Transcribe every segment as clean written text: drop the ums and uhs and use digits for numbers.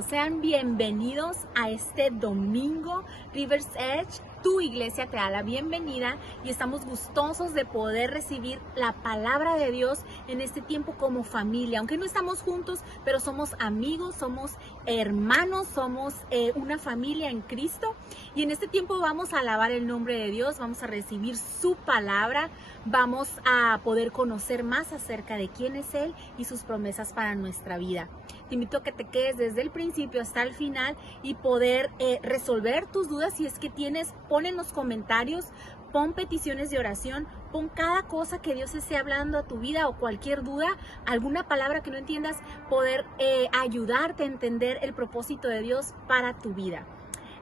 todos, sean bienvenidos a este domingo. Rivers Edge, tu iglesia te da la bienvenida y estamos gustosos de poder recibir la palabra de Dios en este tiempo como familia. Aunque no estamos juntos, pero somos amigos, somos hermanos, somos una familia en Cristo. Y en este tiempo vamos a alabar el nombre de Dios, vamos a recibir su palabra, vamos a poder conocer más acerca de quién es Él y sus promesas para nuestra vida. Te invito a que te quedes desde el principio hasta el final y poder resolver tus dudas. Si es que tienes, pon en los comentarios, pon peticiones de oración, pon cada cosa que Dios esté hablando a tu vida o cualquier duda, alguna palabra que no entiendas, poder ayudarte a entender el propósito de Dios para tu vida.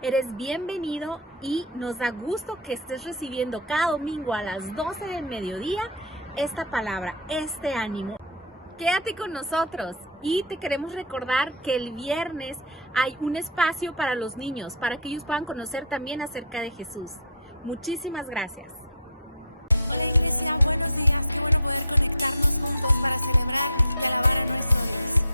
Eres bienvenido y nos da gusto que estés recibiendo cada domingo a las 12 del mediodía esta palabra, este ánimo. Quédate con nosotros y te queremos recordar que el viernes hay un espacio para los niños, para que ellos puedan conocer también acerca de Jesús. Muchísimas gracias. Hola iglesia, buenos días. Qué bueno poder conectarnos juntos para celebrar y alabar a nuestro Dios.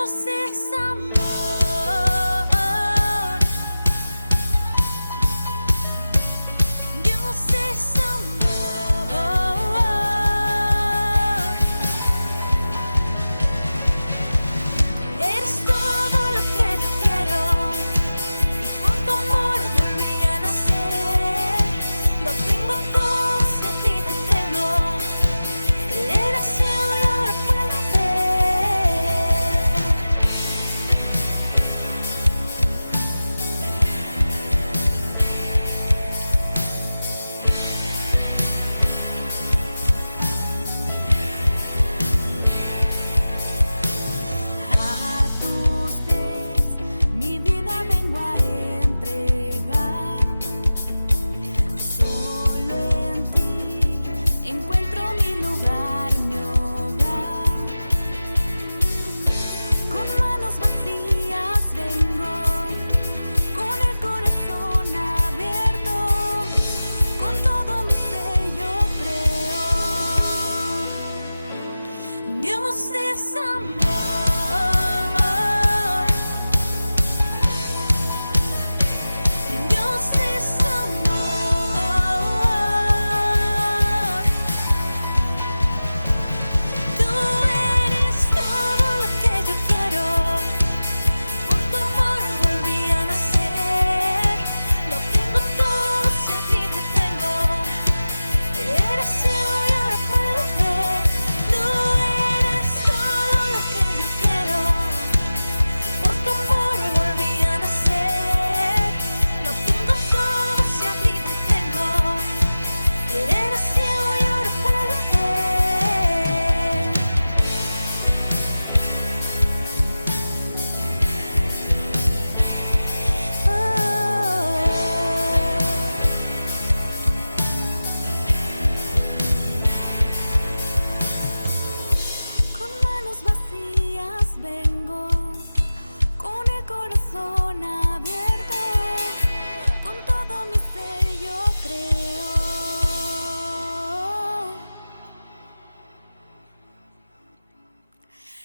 Dios es amor.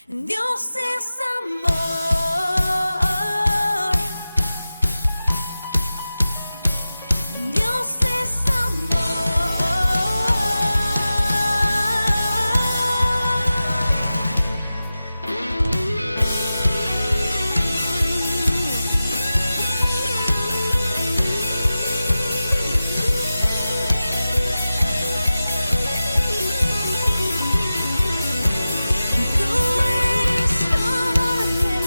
Dios es amor. Tú eres todo lo que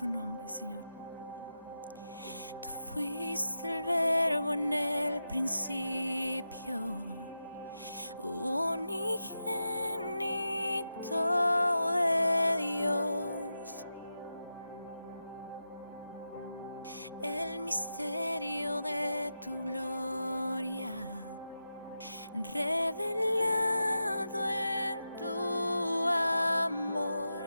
tu nombre, Señor. Tú fuiste el verbo en el principio, unigénito de Dios. El misterio de tu gloria revelado en tu amor.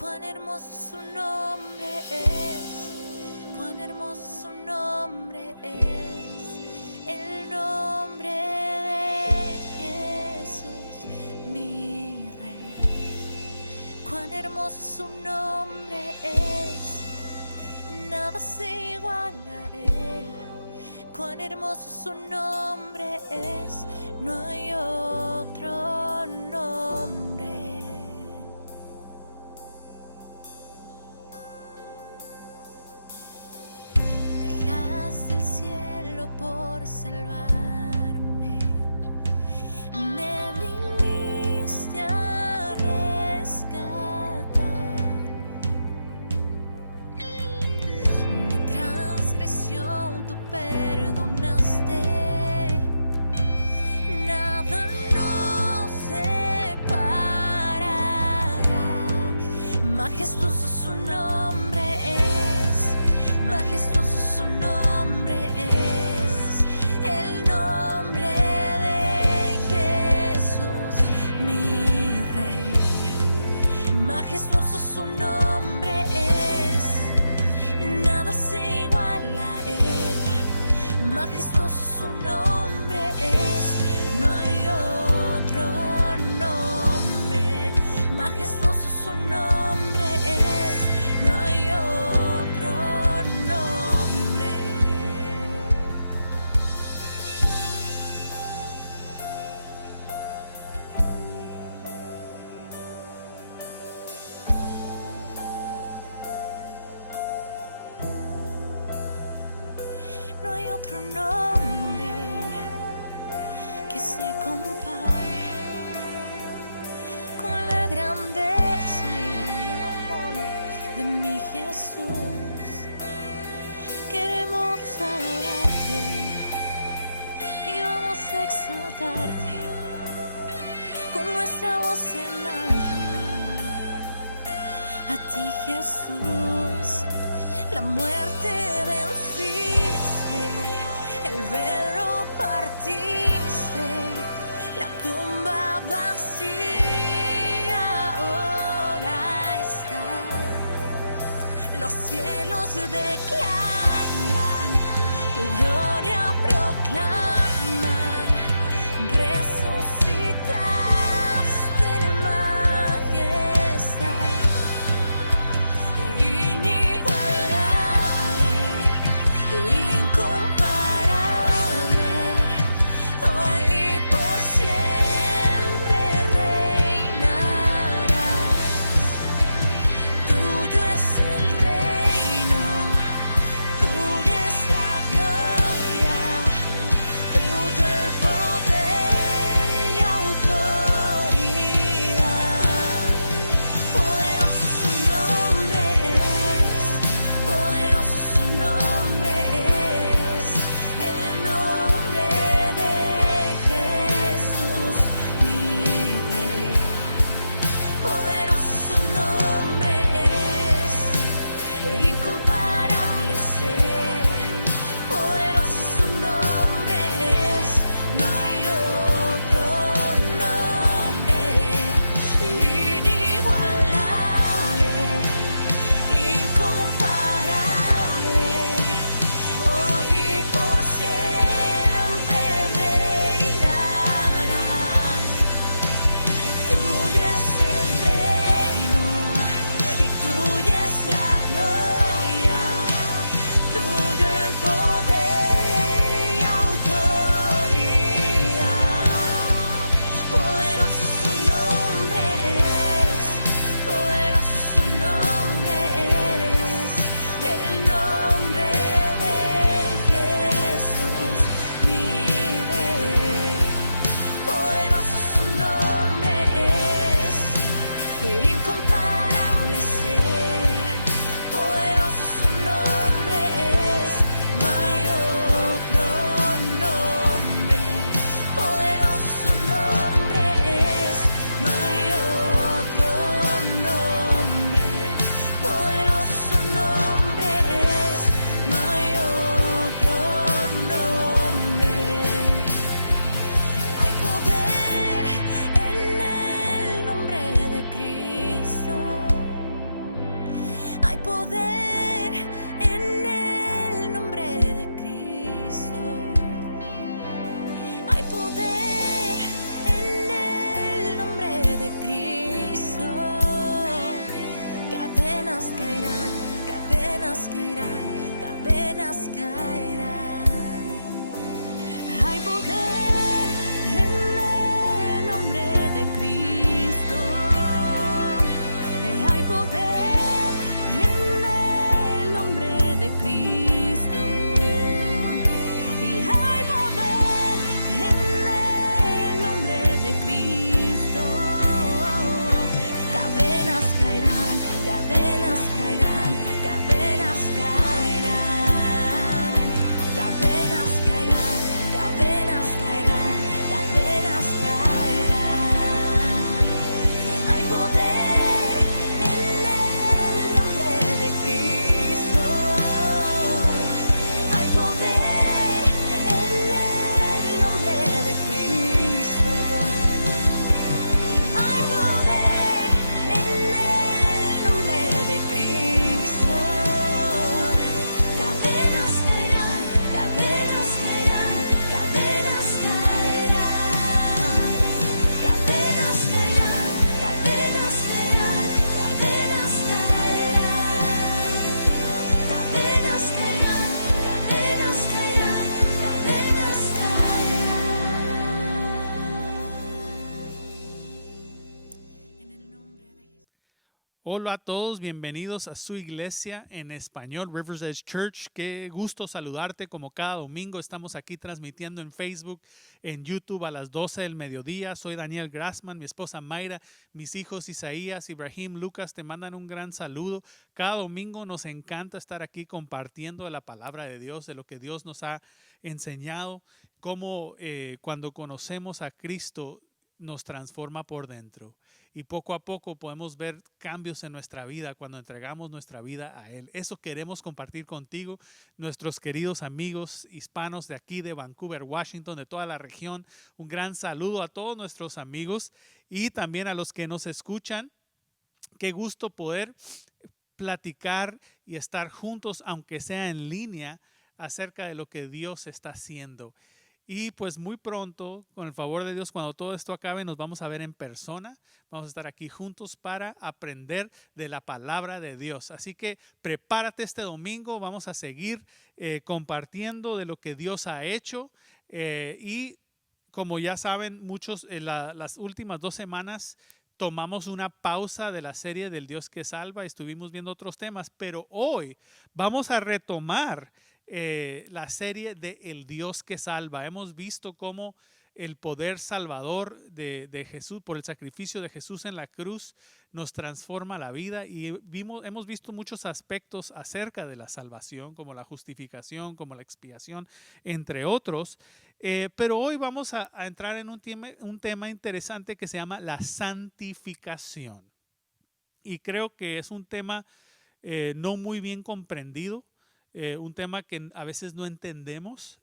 Cuán hermoso su nombre es, cuán hermoso su nombre es, el nombre de Jesús, mi Rey. Cuán hermoso su nombre es, nada se iguala a él. Cuán hermoso su nombre es, no hay otro nombre. Dejaste el cielo por salvarme, me viniste a rescatar. Mi transgresión tú perdonaste, nada nos separará. Majestuoso su nombre es, majestuoso su nombre es, el nombre de Jesús, mi Rey. Majestuoso su nombre es, nada se iguala a él. Majestuoso su nombre es, no hay otro nombre. Majestuoso su nombre es, no hay otro nombre. No hay otro nombre que se compare con la grandeza y el amor de mi Jesús. Queremos adorarte y vamos a exaltarte con nuestra voz en alto. A ti, Jesús, la muerte venciste, el velo partiste, la tumba vacía ahora está. Los cielos declaran, tu gloria proclaman, resucitaste en majestad. Inigualable, Hola a todos, bienvenidos a su iglesia en español, Rivers Edge Church. Qué gusto saludarte como cada domingo. Estamos aquí transmitiendo en Facebook, en YouTube a las 12 del mediodía. Soy Daniel Grassman, mi esposa Mayra, mis hijos Isaías, Ibrahim, Lucas, te mandan un gran saludo. Cada domingo nos encanta estar aquí compartiendo de la palabra de Dios, de lo que Dios nos ha enseñado, cómo cuando conocemos a Cristo nos transforma por dentro. Y poco a poco podemos ver cambios en nuestra vida cuando entregamos nuestra vida a Él. Eso queremos compartir contigo, nuestros queridos amigos hispanos de aquí, de Vancouver, Washington, de toda la región. Un gran saludo a todos nuestros amigos y también a los que nos escuchan. Qué gusto poder platicar y estar juntos, aunque sea en línea, acerca de lo que Dios está haciendo. Y pues muy pronto, con el favor de Dios, cuando todo esto acabe, nos vamos a ver en persona. Vamos a estar aquí juntos para aprender de la palabra de Dios. Así que prepárate este domingo. Vamos a seguir compartiendo de lo que Dios ha hecho. Y como ya saben, muchos las últimas 2 semanas tomamos una pausa de la serie del Dios que salva. Estuvimos viendo otros temas, pero hoy vamos a retomar la serie de El Dios que salva. Hemos visto cómo el poder salvador de Jesús, por el sacrificio de Jesús en la cruz, nos transforma la vida y hemos visto muchos aspectos acerca de la salvación, como la justificación, como la expiación, entre otros. Pero hoy vamos a entrar en un tema interesante que se llama la santificación. Y creo que es un tema no muy bien comprendido. Un tema que a veces no entendemos,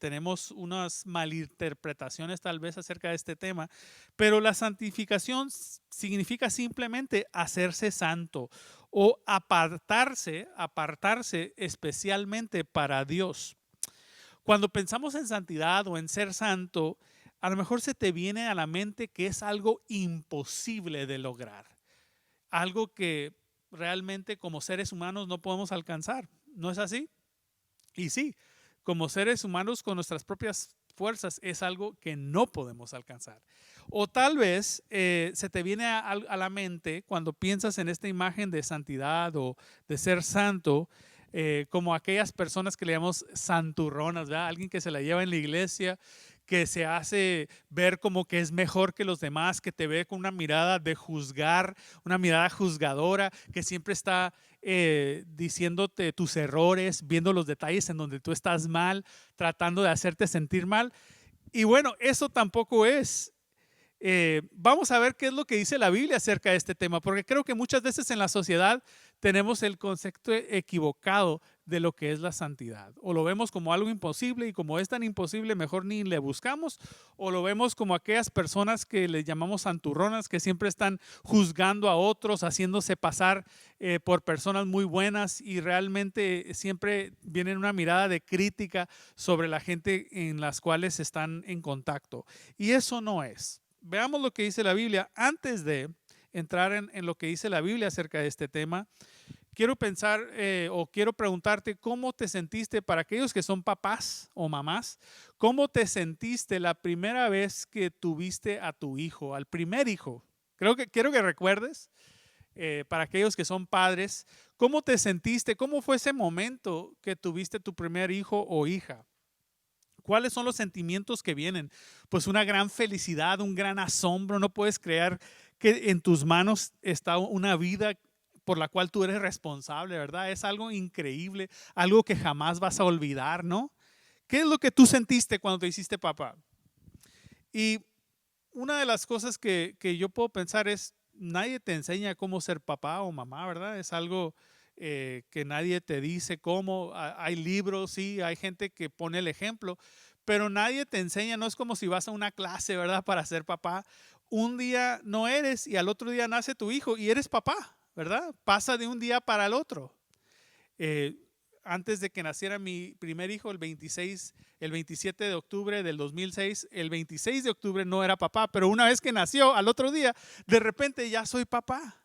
tenemos unas malinterpretaciones tal vez acerca de este tema, pero la santificación significa simplemente hacerse santo o apartarse especialmente para Dios. Cuando pensamos en santidad o en ser santo, a lo mejor se te viene a la mente que es algo imposible de lograr, algo que realmente como seres humanos no podemos alcanzar. ¿No es así? Y sí, como seres humanos con nuestras propias fuerzas es algo que no podemos alcanzar. O tal vez se te viene a la mente cuando piensas en esta imagen de santidad o de ser santo, como aquellas personas que le llamamos santurronas, ¿verdad? Alguien que se la lleva en la iglesia, que se hace ver como que es mejor que los demás, que te ve con una mirada de juzgar, una mirada juzgadora, que siempre está diciéndote tus errores, viendo los detalles en donde tú estás mal, tratando de hacerte sentir mal. Y bueno, eso tampoco es. Vamos a ver qué es lo que dice la Biblia acerca de este tema, porque creo que muchas veces en la sociedad tenemos el concepto equivocado de lo que es la santidad, o lo vemos como algo imposible y como es tan imposible mejor ni le buscamos, o lo vemos como aquellas personas que les llamamos santurronas, que siempre están juzgando a otros, haciéndose pasar por personas muy buenas y realmente siempre vienen una mirada de crítica sobre la gente en las cuales están en contacto, y eso no es. Veamos lo que dice la Biblia. Antes de entrar en lo que dice la Biblia acerca de este tema, quiero pensar o quiero preguntarte cómo te sentiste, para aquellos que son papás o mamás, cómo te sentiste la primera vez que tuviste a tu hijo, al primer hijo. Quiero que recuerdes, para aquellos que son padres, cómo te sentiste, cómo fue ese momento que tuviste tu primer hijo o hija. ¿Cuáles son los sentimientos que vienen? Pues una gran felicidad, un gran asombro. No puedes creer que en tus manos está una vida por la cual tú eres responsable, ¿verdad? Es algo increíble, algo que jamás vas a olvidar, ¿no? ¿Qué es lo que tú sentiste cuando te hiciste papá? Y una de las cosas que yo puedo pensar es, nadie te enseña cómo ser papá o mamá, ¿verdad? Es algo que nadie te dice cómo. Hay libros, sí, hay gente que pone el ejemplo, pero nadie te enseña. No es como si vas a una clase, ¿verdad? Para ser papá. Un día no eres y al otro día nace tu hijo y eres papá, ¿verdad? Pasa de un día para el otro. Antes de que naciera mi primer hijo, el 27 de octubre del 2006, el 26 de octubre no era papá, pero una vez que nació, al otro día, de repente ya soy papá.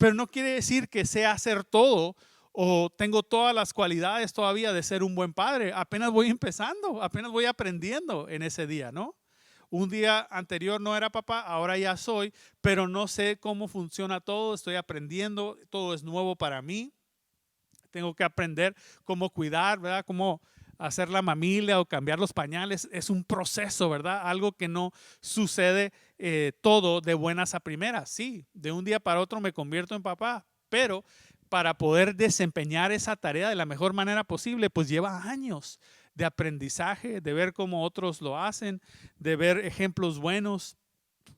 Pero no quiere decir que sé hacer todo o tengo todas las cualidades todavía de ser un buen padre. Apenas voy empezando, apenas voy aprendiendo en ese día, ¿no? Un día anterior no era papá, ahora ya soy, pero no sé cómo funciona todo, estoy aprendiendo, todo es nuevo para mí. Tengo que aprender cómo cuidar, ¿verdad? Cómo hacer la mamilia o cambiar los pañales. Es un proceso, ¿verdad? Algo que no sucede todo de buenas a primeras. Sí, de un día para otro me convierto en papá, pero para poder desempeñar esa tarea de la mejor manera posible, pues lleva años de aprendizaje, de ver cómo otros lo hacen, de ver ejemplos buenos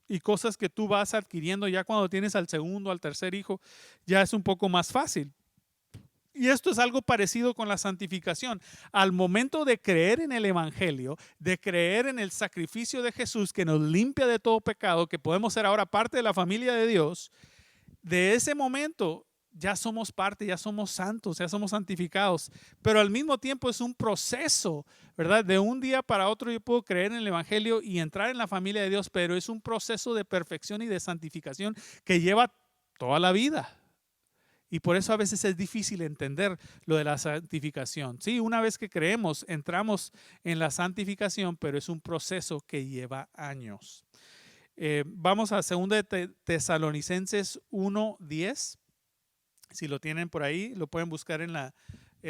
y cosas que tú vas adquiriendo ya cuando tienes al segundo, al tercer hijo, ya es un poco más fácil. Y esto es algo parecido con la santificación. Al momento de creer en el Evangelio, de creer en el sacrificio de Jesús que nos limpia de todo pecado, que podemos ser ahora parte de la familia de Dios, de ese momento ya somos parte, ya somos santos, ya somos santificados. Pero al mismo tiempo es un proceso, ¿verdad? De un día para otro yo puedo creer en el Evangelio y entrar en la familia de Dios, pero es un proceso de perfección y de santificación que lleva toda la vida. Y por eso a veces es difícil entender lo de la santificación. Sí, una vez que creemos, entramos en la santificación, pero es un proceso que lleva años. Vamos a 2 Tesalonicenses 1:10. Si lo tienen por ahí, lo pueden buscar en la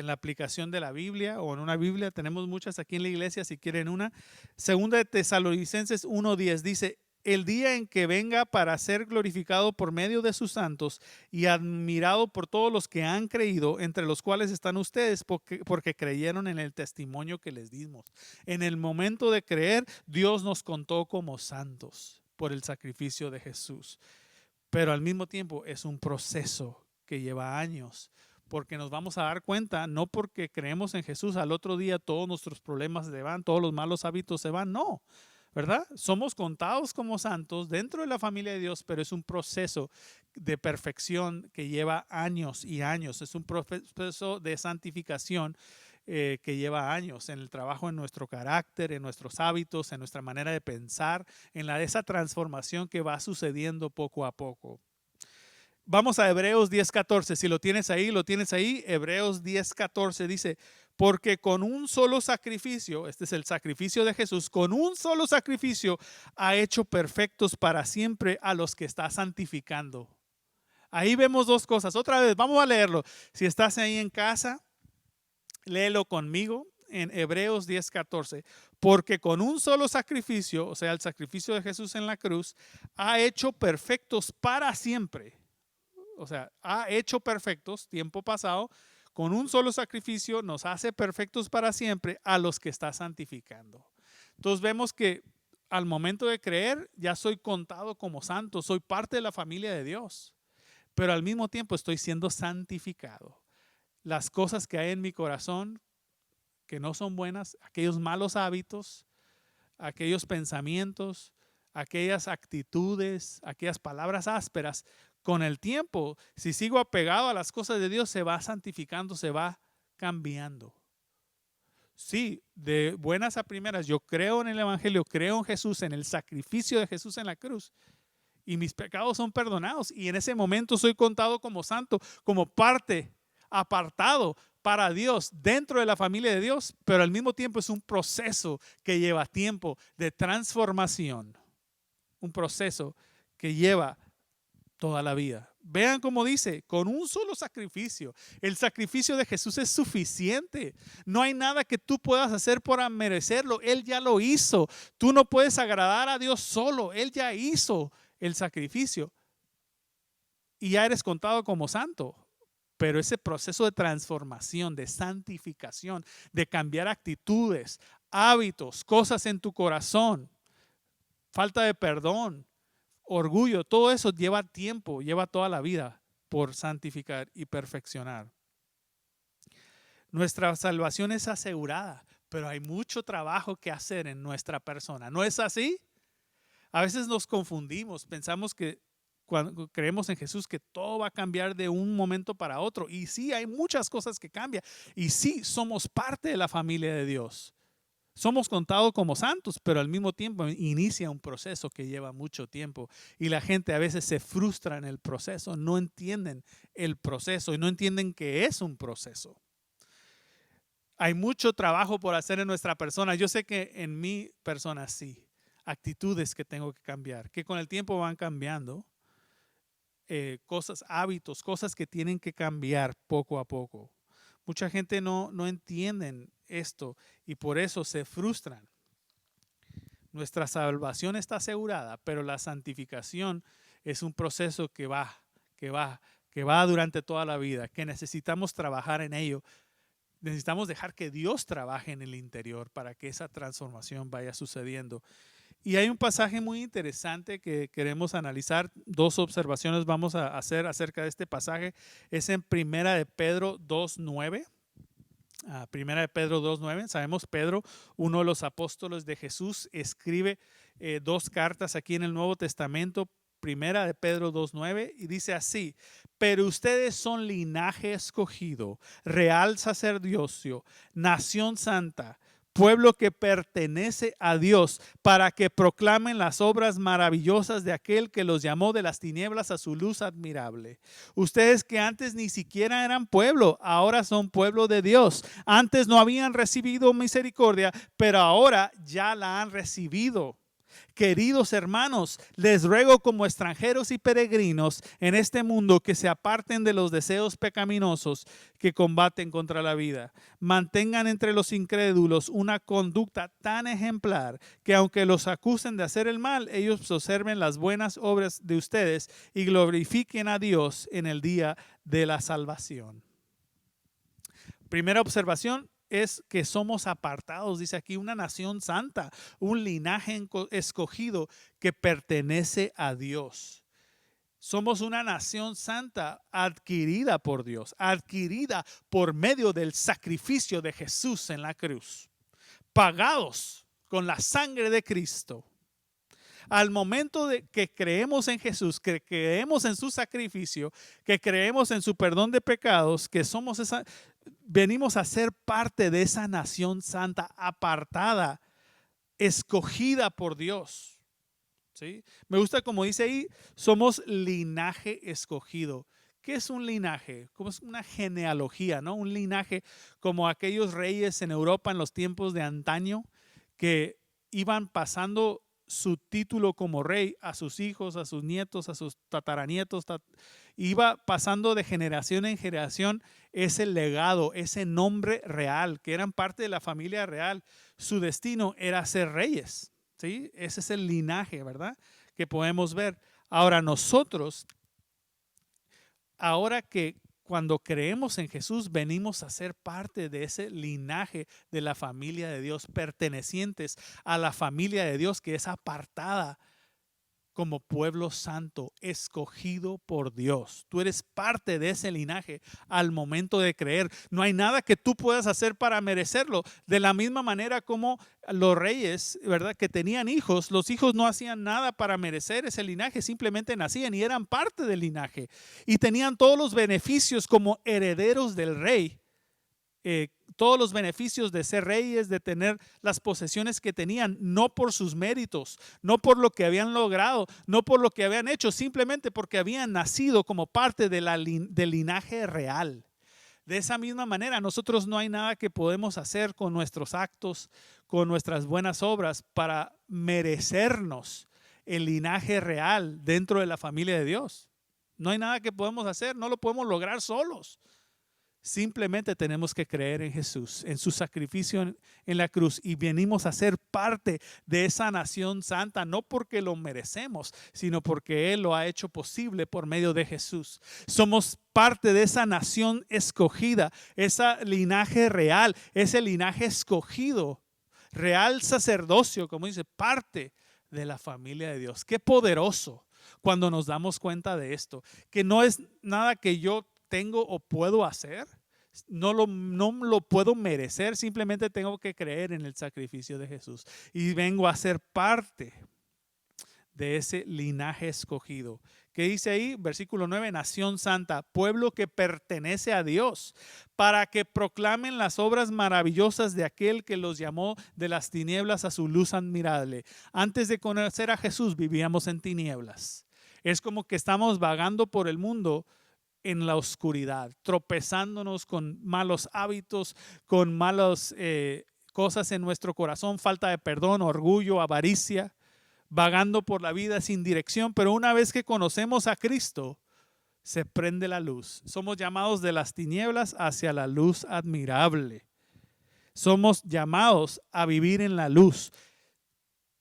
aplicación de la Biblia o en una Biblia. Tenemos muchas aquí en la iglesia si quieren una. 2 Tesalonicenses 1:10 dice: el día en que venga para ser glorificado por medio de sus santos y admirado por todos los que han creído, entre los cuales están ustedes, porque creyeron en el testimonio que les dimos. En el momento de creer, Dios nos contó como santos por el sacrificio de Jesús. Pero al mismo tiempo es un proceso que lleva años, porque nos vamos a dar cuenta, no porque creemos en Jesús, al otro día todos nuestros problemas se van, todos los malos hábitos se van, no. ¿Verdad? Somos contados como santos dentro de la familia de Dios, pero es un proceso de perfección que lleva años y años. Es un proceso de santificación que lleva años en el trabajo en nuestro carácter, en nuestros hábitos, en nuestra manera de pensar, en esa transformación que va sucediendo poco a poco. Vamos a Hebreos 10:14. Si lo tienes ahí, lo tienes ahí. Hebreos 10:14 dice: porque con un solo sacrificio, este es el sacrificio de Jesús, con un solo sacrificio ha hecho perfectos para siempre a los que está santificando. Ahí vemos dos cosas. Otra vez, vamos a leerlo. Si estás ahí en casa, léelo conmigo en Hebreos 10:14. Porque con un solo sacrificio, o sea, el sacrificio de Jesús en la cruz, ha hecho perfectos para siempre. O sea, ha hecho perfectos, tiempo pasado, con un solo sacrificio nos hace perfectos para siempre a los que está santificando. Entonces vemos que al momento de creer ya soy contado como santo, soy parte de la familia de Dios, pero al mismo tiempo estoy siendo santificado. Las cosas que hay en mi corazón que no son buenas, aquellos malos hábitos, aquellos pensamientos, aquellas actitudes, aquellas palabras ásperas, con el tiempo, si sigo apegado a las cosas de Dios, se va santificando, se va cambiando. Sí, de buenas a primeras, yo creo en el Evangelio, creo en Jesús, en el sacrificio de Jesús en la cruz, y mis pecados son perdonados, y en ese momento soy contado como santo, como parte, apartado para Dios, dentro de la familia de Dios, pero al mismo tiempo es un proceso que lleva tiempo de transformación, un proceso que lleva toda la vida. Vean cómo dice, con un solo sacrificio. El sacrificio de Jesús es suficiente. No hay nada que tú puedas hacer para merecerlo. Él ya lo hizo. Tú no puedes agradar a Dios solo. Él ya hizo el sacrificio. Y ya eres contado como santo. Pero ese proceso de transformación, de santificación, de cambiar actitudes, hábitos, cosas en tu corazón, falta de perdón, orgullo, todo eso lleva tiempo, lleva toda la vida por santificar y perfeccionar. Nuestra salvación es asegurada, pero hay mucho trabajo que hacer en nuestra persona. ¿No es así? A veces nos confundimos, pensamos que cuando creemos en Jesús que todo va a cambiar de un momento para otro. Y sí, hay muchas cosas que cambian. Y sí, somos parte de la familia de Dios. Somos contados como santos, pero al mismo tiempo inicia un proceso que lleva mucho tiempo y la gente a veces se frustra en el proceso, no entienden el proceso y no entienden que es un proceso. Hay mucho trabajo por hacer en nuestra persona. Yo sé que en mi persona sí. actitudes que tengo que cambiar, que con el tiempo van cambiando, cosas, hábitos, cosas que tienen que cambiar poco a poco. Mucha gente no entienden esto y por eso se frustran. Nuestra salvación está asegurada, pero la santificación es un proceso que va durante toda la vida, que necesitamos trabajar en ello. Necesitamos dejar que Dios trabaje en el interior para que esa transformación vaya sucediendo. Y hay un pasaje muy interesante que queremos analizar. 2 observaciones vamos a hacer acerca de este pasaje. Es en Primera de Pedro 2:9. Primera de Pedro 2:9. Sabemos Pedro, uno de los apóstoles de Jesús, escribe 2 cartas aquí en el Nuevo Testamento. Primera de Pedro 2:9 y dice así: pero ustedes son linaje escogido, real sacerdocio, nación santa, pueblo que pertenece a Dios, para que proclamen las obras maravillosas de aquel que los llamó de las tinieblas a su luz admirable. Ustedes que antes ni siquiera eran pueblo, ahora son pueblo de Dios. Antes no habían recibido misericordia, pero ahora ya la han recibido. Queridos hermanos, les ruego como extranjeros y peregrinos en este mundo que se aparten de los deseos pecaminosos que combaten contra la vida. Mantengan entre los incrédulos una conducta tan ejemplar que aunque los acusen de hacer el mal, ellos observen las buenas obras de ustedes y glorifiquen a Dios en el día de la salvación. Primera observación es que somos apartados, dice aquí, una nación santa, un linaje escogido que pertenece a Dios. Somos una nación santa adquirida por Dios, adquirida por medio del sacrificio de Jesús en la cruz, pagados con la sangre de Cristo. Al momento de que creemos en Jesús, que creemos en su sacrificio, que creemos en su perdón de pecados, que venimos a ser parte de esa nación santa, apartada, escogida por Dios. ¿Sí? Me gusta como dice ahí, somos linaje escogido. ¿Qué es un linaje? Como es una genealogía, ¿no? Un linaje como aquellos reyes en Europa en los tiempos de antaño que iban pasando su título como rey a sus hijos, a sus nietos, a sus tataranietos, iba pasando de generación en generación ese legado, ese nombre real, que eran parte de la familia real. Su destino era ser reyes, ¿sí? Ese es el linaje, ¿verdad? Que podemos ver. Ahora nosotros, ahora que cuando creemos en Jesús, venimos a ser parte de ese linaje de la familia de Dios, pertenecientes a la familia de Dios que es apartada como pueblo santo, escogido por Dios. Tú eres parte de ese linaje al momento de creer. No hay nada que tú puedas hacer para merecerlo. De la misma manera como los reyes, ¿verdad?, que tenían hijos, los hijos no hacían nada para merecer ese linaje, simplemente nacían y eran parte del linaje. Y tenían todos los beneficios como herederos del rey. Todos los beneficios de ser reyes, de tener las posesiones que tenían, no por sus méritos, no por lo que habían logrado, no por lo que habían hecho, simplemente porque habían nacido como parte de del linaje real. De esa misma manera, nosotros no hay nada que podemos hacer con nuestros actos, con nuestras buenas obras para merecernos el linaje real dentro de la familia de Dios. No hay nada que podemos hacer, no lo podemos lograr solos. Simplemente tenemos que creer en Jesús, en su sacrificio en la cruz, y venimos a ser parte de esa nación santa, no porque lo merecemos, sino porque Él lo ha hecho posible por medio de Jesús. Somos parte de esa nación escogida, ese linaje real, ese linaje escogido, real sacerdocio, como dice, parte de la familia de Dios. Qué poderoso cuando nos damos cuenta de esto, que no es nada que yo tengo o puedo hacer, no lo puedo merecer, simplemente tengo que creer en el sacrificio de Jesús y vengo a ser parte de ese linaje escogido. ¿Qué dice ahí? Versículo 9, nación santa, pueblo que pertenece a Dios, para que proclamen las obras maravillosas de aquel que los llamó de las tinieblas a su luz admirable. Antes de conocer a Jesús vivíamos en tinieblas. Es como que estamos vagando por el mundo en la oscuridad, tropezándonos con malos hábitos, con malas cosas en nuestro corazón, falta de perdón, orgullo, avaricia. vagando por la vida sin dirección, pero una vez que conocemos a Cristo, se prende la luz. Somos llamados de las tinieblas hacia la luz admirable. Somos llamados a vivir en la luz.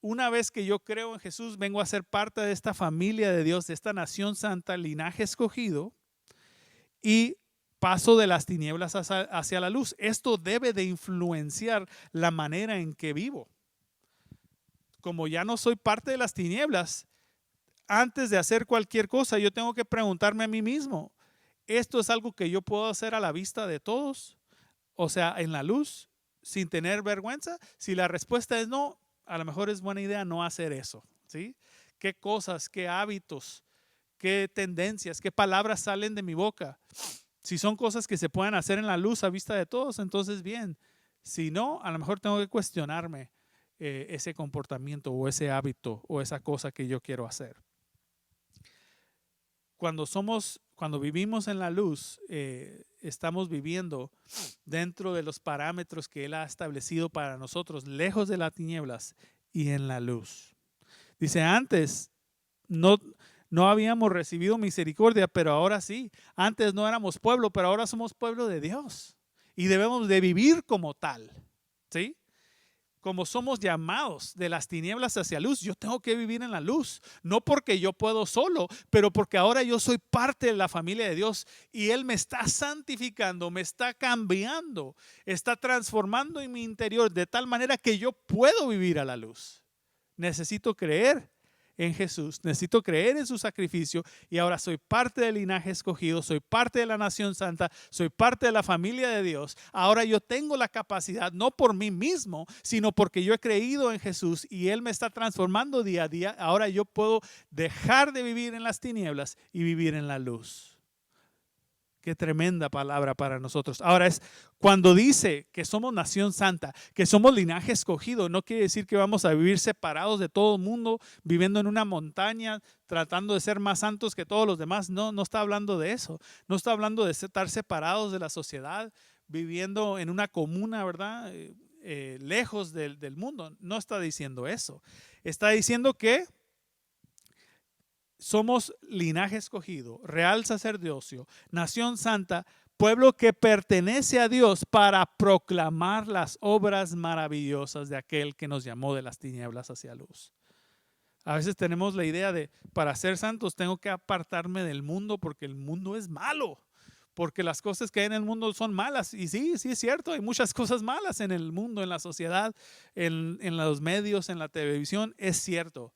Una vez que yo creo en Jesús, vengo a ser parte de esta familia de Dios, de esta nación santa, linaje escogido, y paso de las tinieblas hacia la luz. Esto debe de influenciar la manera en que vivo. Como ya no soy parte de las tinieblas, antes de hacer cualquier cosa, yo tengo que preguntarme a mí mismo, ¿esto es algo que yo puedo hacer a la vista de todos? O sea, en la luz, sin tener vergüenza. Si la respuesta es no, a lo mejor es buena idea no hacer eso, ¿sí? ¿Qué cosas, qué hábitos, qué tendencias, qué palabras salen de mi boca? Si son cosas que se pueden hacer en la luz a vista de todos, entonces bien. Si no, a lo mejor tengo que cuestionarme ese comportamiento o ese hábito o esa cosa que yo quiero hacer. Cuando vivimos en la luz, estamos viviendo dentro de los parámetros que Él ha establecido para nosotros, lejos de las tinieblas y en la luz. Dice, antes no habíamos recibido misericordia, pero ahora sí. Antes no éramos pueblo, pero ahora somos pueblo de Dios. Y debemos de vivir como tal, ¿sí? Como somos llamados de las tinieblas hacia luz, yo tengo que vivir en la luz. No porque yo puedo solo, pero porque ahora yo soy parte de la familia de Dios y Él me está santificando, me está cambiando, está transformando en mi interior de tal manera que yo puedo vivir a la luz. Necesito creer en Jesús, necesito creer en su sacrificio y ahora soy parte del linaje escogido, soy parte de la nación santa, soy parte de la familia de Dios. Ahora yo tengo la capacidad, no por mí mismo, sino porque yo he creído en Jesús y Él me está transformando día a día. Ahora yo puedo dejar de vivir en las tinieblas y vivir en la luz. Qué tremenda palabra para nosotros. Ahora es cuando dice que somos nación santa, que somos linaje escogido, no quiere decir que vamos a vivir separados de todo el mundo, viviendo en una montaña, tratando de ser más santos que todos los demás. No, no está hablando de eso. No está hablando de estar separados de la sociedad, viviendo en una comuna, ¿verdad? Lejos del mundo. No está diciendo eso. Está diciendo que somos linaje escogido, real sacerdocio, nación santa, pueblo que pertenece a Dios para proclamar las obras maravillosas de aquel que nos llamó de las tinieblas hacia luz. A veces tenemos la idea de, para ser santos tengo que apartarme del mundo porque el mundo es malo, porque las cosas que hay en el mundo son malas. Y sí es cierto, hay muchas cosas malas en el mundo, en la sociedad, en los medios, en la televisión, es cierto.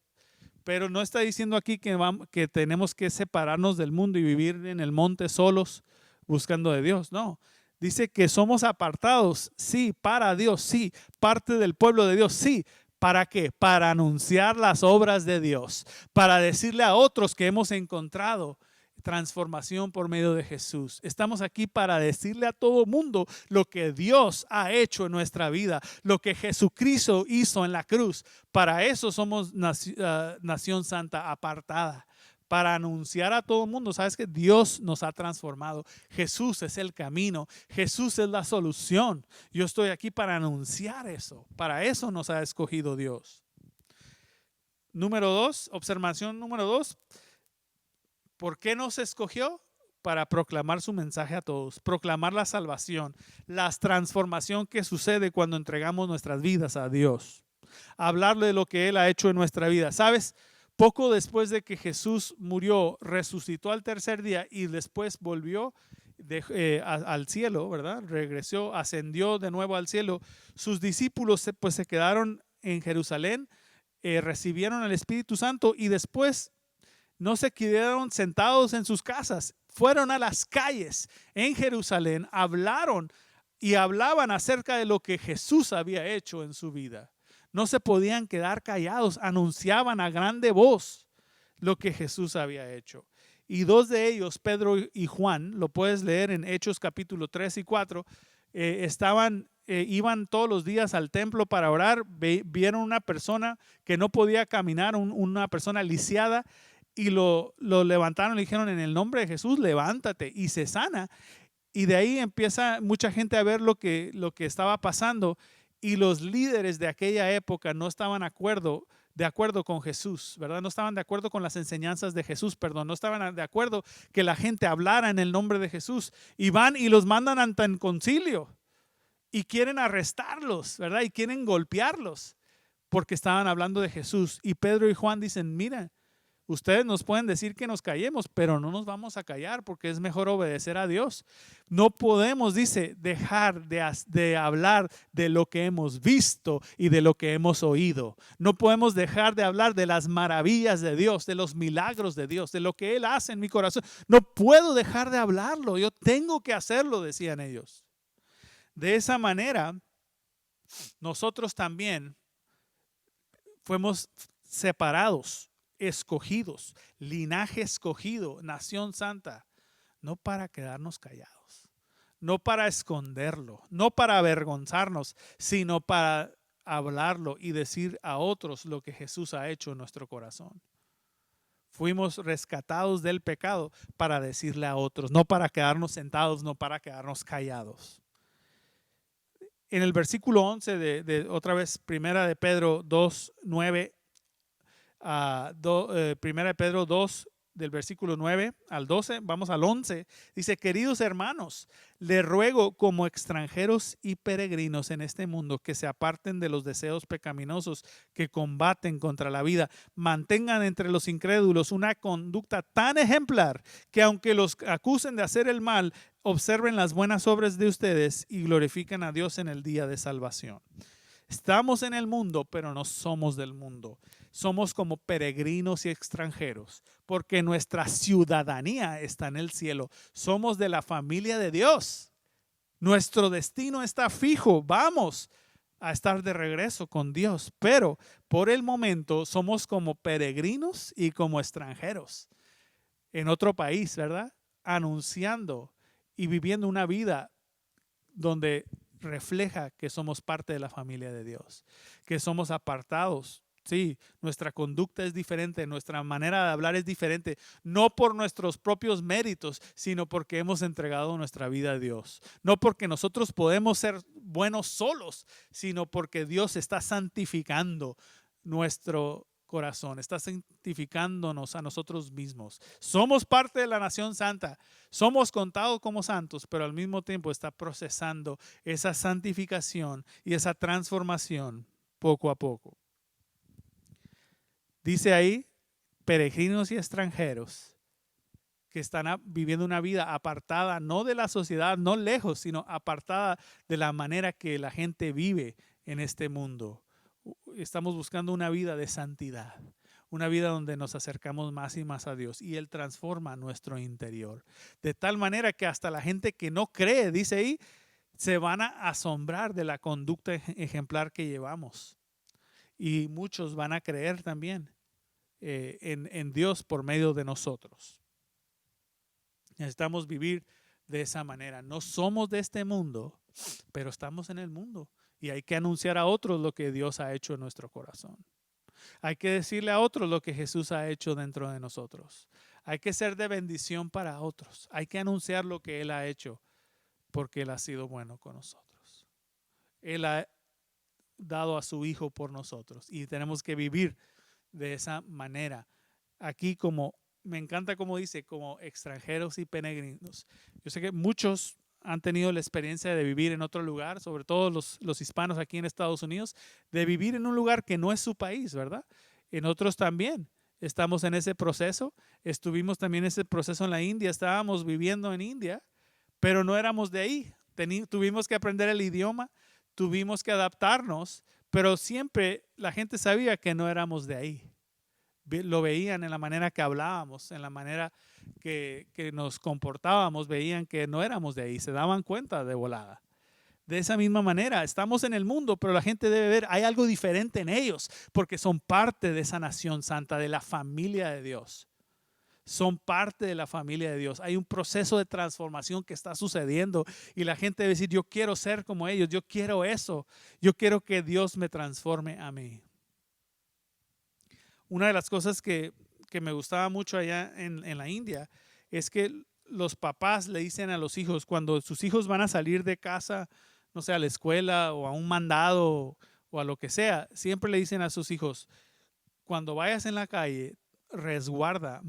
Pero no está diciendo aquí que tenemos que separarnos del mundo y vivir en el monte solos buscando de Dios. No, dice que somos apartados, sí, para Dios, sí, parte del pueblo de Dios, sí. ¿Para qué? Para anunciar las obras de Dios, para decirle a otros que hemos encontrado transformación por medio de Jesús. Estamos aquí para decirle a todo mundo lo que Dios ha hecho en nuestra vida, lo que Jesucristo hizo en la cruz. Para eso somos nación santa apartada, para anunciar a todo mundo. Sabes que Dios nos ha transformado. Jesús es el camino, Jesús es la solución. Yo estoy aquí para anunciar eso. Para eso nos ha escogido Dios. Número 2, observación número 2. ¿Por qué nos escogió? Para proclamar su mensaje a todos, proclamar la salvación, la transformación que sucede cuando entregamos nuestras vidas a Dios. Hablarle de lo que Él ha hecho en nuestra vida. ¿Sabes? Poco después de que Jesús murió, resucitó al tercer día y después volvió al cielo, ¿verdad? Regresó, ascendió de nuevo al cielo. Sus discípulos pues se quedaron en Jerusalén, recibieron el Espíritu Santo y después no se quedaron sentados en sus casas, fueron a las calles en Jerusalén, hablaron y hablaban acerca de lo que Jesús había hecho en su vida. No se podían quedar callados, anunciaban a grande voz lo que Jesús había hecho. Y dos de ellos, Pedro y Juan, lo puedes leer en Hechos capítulo 3 y 4, iban todos los días al templo para orar, vieron una persona que no podía caminar, una persona lisiada, y lo levantaron, le dijeron en el nombre de Jesús, levántate, y se sana. Y de ahí empieza mucha gente a ver lo que estaba pasando, y los líderes de aquella época no estaban de acuerdo de acuerdo con Jesús, ¿verdad? No estaban de acuerdo con las enseñanzas de Jesús, perdón. No estaban de acuerdo que la gente hablara en el nombre de Jesús. Y van y los mandan ante el concilio y quieren arrestarlos, ¿verdad? Y quieren golpearlos porque estaban hablando de Jesús. Y Pedro y Juan dicen, mira, ustedes nos pueden decir que nos callemos, pero no nos vamos a callar porque es mejor obedecer a Dios. No podemos, dice, dejar de hablar de lo que hemos visto y de lo que hemos oído. No podemos dejar de hablar de las maravillas de Dios, de los milagros de Dios, de lo que Él hace en mi corazón. No puedo dejar de hablarlo. Yo tengo que hacerlo, decían ellos. De esa manera, nosotros también fuimos separados, escogidos, linaje escogido, nación santa, no para quedarnos callados, no para esconderlo, no para avergonzarnos, sino para hablarlo y decir a otros lo que Jesús ha hecho en nuestro corazón. Fuimos rescatados del pecado para decirle a otros, no para quedarnos sentados, no para quedarnos callados. En el versículo 11 de otra vez, primera de Pedro 2, 9, primera de Pedro 2, del versículo 9 al 12, vamos al 11, dice, queridos hermanos, les ruego como extranjeros y peregrinos en este mundo que se aparten de los deseos pecaminosos que combaten contra la vida, mantengan entre los incrédulos una conducta tan ejemplar que aunque los acusen de hacer el mal, observen las buenas obras de ustedes y glorifiquen a Dios en el día de salvación. Estamos en el mundo, pero no somos del mundo. Somos como peregrinos y extranjeros, porque nuestra ciudadanía está en el cielo. Somos de la familia de Dios. Nuestro destino está fijo. Vamos a estar de regreso con Dios, pero por el momento somos como peregrinos y como extranjeros en otro país, ¿verdad? Anunciando y viviendo una vida donde refleja que somos parte de la familia de Dios, que somos apartados. Sí, nuestra conducta es diferente, nuestra manera de hablar es diferente, no por nuestros propios méritos, sino porque hemos entregado nuestra vida a Dios. No porque nosotros podemos ser buenos solos, sino porque Dios está santificando nuestro corazón, está santificándonos a nosotros mismos. Somos parte de la nación santa, somos contados como santos, pero al mismo tiempo está procesando esa santificación y esa transformación poco a poco. Dice ahí, peregrinos y extranjeros que están viviendo una vida apartada, no de la sociedad, no lejos, sino apartada de la manera que la gente vive en este mundo. Estamos buscando una vida de santidad, una vida donde nos acercamos más y más a Dios y Él transforma nuestro interior. De tal manera que hasta la gente que no cree, dice ahí, se van a asombrar de la conducta ejemplar que llevamos. Y muchos van a creer también en Dios por medio de nosotros. Necesitamos vivir de esa manera. No somos de este mundo, pero estamos en el mundo. Y hay que anunciar a otros lo que Dios ha hecho en nuestro corazón. Hay que decirle a otros lo que Jesús ha hecho dentro de nosotros. Hay que ser de bendición para otros. Hay que anunciar lo que Él ha hecho porque Él ha sido bueno con nosotros. Él ha dado a su Hijo por nosotros y tenemos que vivir de esa manera. Aquí me encanta como dice, como extranjeros y peregrinos. Yo sé que muchos han tenido la experiencia de vivir en otro lugar, sobre todo los hispanos aquí en Estados Unidos, de vivir en un lugar que no es su país, ¿verdad? En otros también estamos en ese proceso. Estuvimos también en ese proceso en la India, estábamos viviendo en India, pero no éramos de ahí. Tuvimos que aprender el idioma, tuvimos que adaptarnos, pero siempre la gente sabía que no éramos de ahí. Lo veían en la manera que hablábamos, en la manera que nos comportábamos, veían que no éramos de ahí, se daban cuenta de volada. De esa misma manera, estamos en el mundo, pero la gente debe ver, hay algo diferente en ellos, porque son parte de esa nación santa, de la familia de Dios. Son parte de la familia de Dios. Hay un proceso de transformación que está sucediendo y la gente debe decir, yo quiero ser como ellos, yo quiero eso, yo quiero que Dios me transforme a mí. Una de las cosas que me gustaba mucho allá en la India es que los papás le dicen a los hijos, cuando sus hijos van a salir de casa, no sé, a la escuela o a un mandado o a lo que sea, siempre le dicen a sus hijos, cuando vayas en la calle, resguarda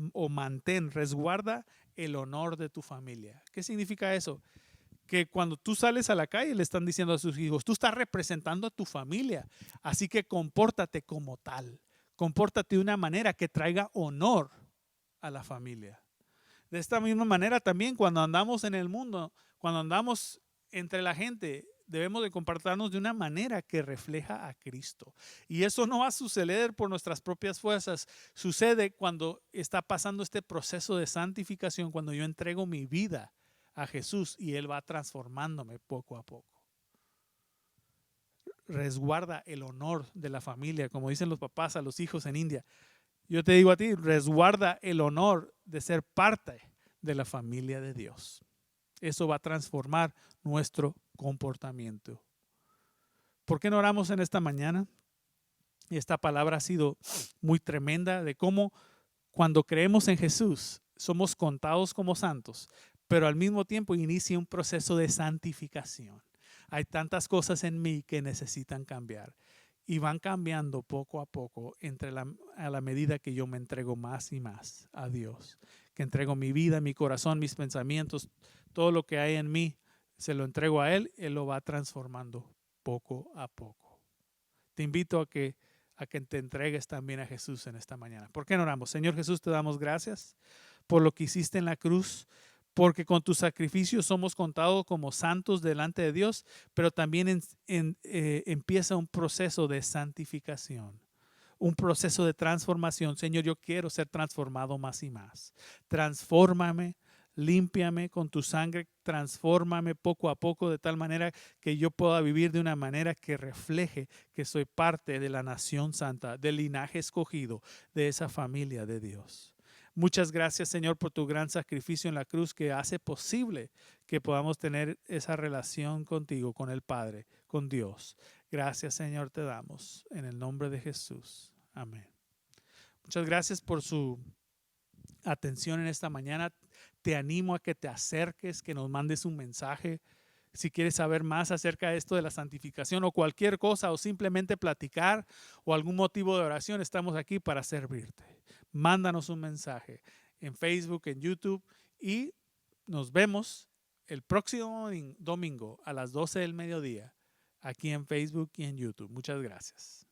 resguarda el honor de tu familia. ¿Qué significa eso? Que cuando tú sales a la calle le están diciendo a sus hijos, tú estás representando a tu familia, así que compórtate como tal. Compórtate de una manera que traiga honor a la familia. De esta misma manera también cuando andamos en el mundo, cuando andamos entre la gente, debemos de comportarnos de una manera que refleja a Cristo. Y eso no va a suceder por nuestras propias fuerzas. Sucede cuando está pasando este proceso de santificación, cuando yo entrego mi vida a Jesús y Él va transformándome poco a poco. Resguarda el honor de la familia, como dicen los papás a los hijos en India. Yo te digo a ti, resguarda el honor de ser parte de la familia de Dios. Eso va a transformar nuestro comportamiento. ¿Por qué no oramos en esta mañana? Y esta palabra ha sido muy tremenda de cómo cuando creemos en Jesús somos contados como santos, pero al mismo tiempo inicia un proceso de santificación. Hay tantas cosas en mí que necesitan cambiar y van cambiando poco a poco a la medida que yo me entrego más y más a Dios, que entrego mi vida, mi corazón, mis pensamientos, todo lo que hay en mí, se lo entrego a Él, Él lo va transformando poco a poco. Te invito a que te entregues también a Jesús en esta mañana. ¿Por qué no oramos? Señor Jesús, te damos gracias por lo que hiciste en la cruz, porque con tu sacrificio somos contados como santos delante de Dios, pero también empieza un proceso de santificación, un proceso de transformación. Señor, yo quiero ser transformado más y más. Transfórmame, límpiame con tu sangre, transfórmame poco a poco de tal manera que yo pueda vivir de una manera que refleje que soy parte de la nación santa, del linaje escogido, de esa familia de Dios. Muchas gracias, Señor, por tu gran sacrificio en la cruz que hace posible que podamos tener esa relación contigo, con el Padre, con Dios. Gracias, Señor, te damos en el nombre de Jesús. Amén. Muchas gracias por su atención en esta mañana. Te animo a que te acerques, que nos mandes un mensaje. Si quieres saber más acerca de esto de la santificación o cualquier cosa o simplemente platicar o algún motivo de oración, estamos aquí para servirte. Mándanos un mensaje en Facebook, en YouTube y nos vemos el próximo domingo a las 12 del mediodía aquí en Facebook y en YouTube. Muchas gracias.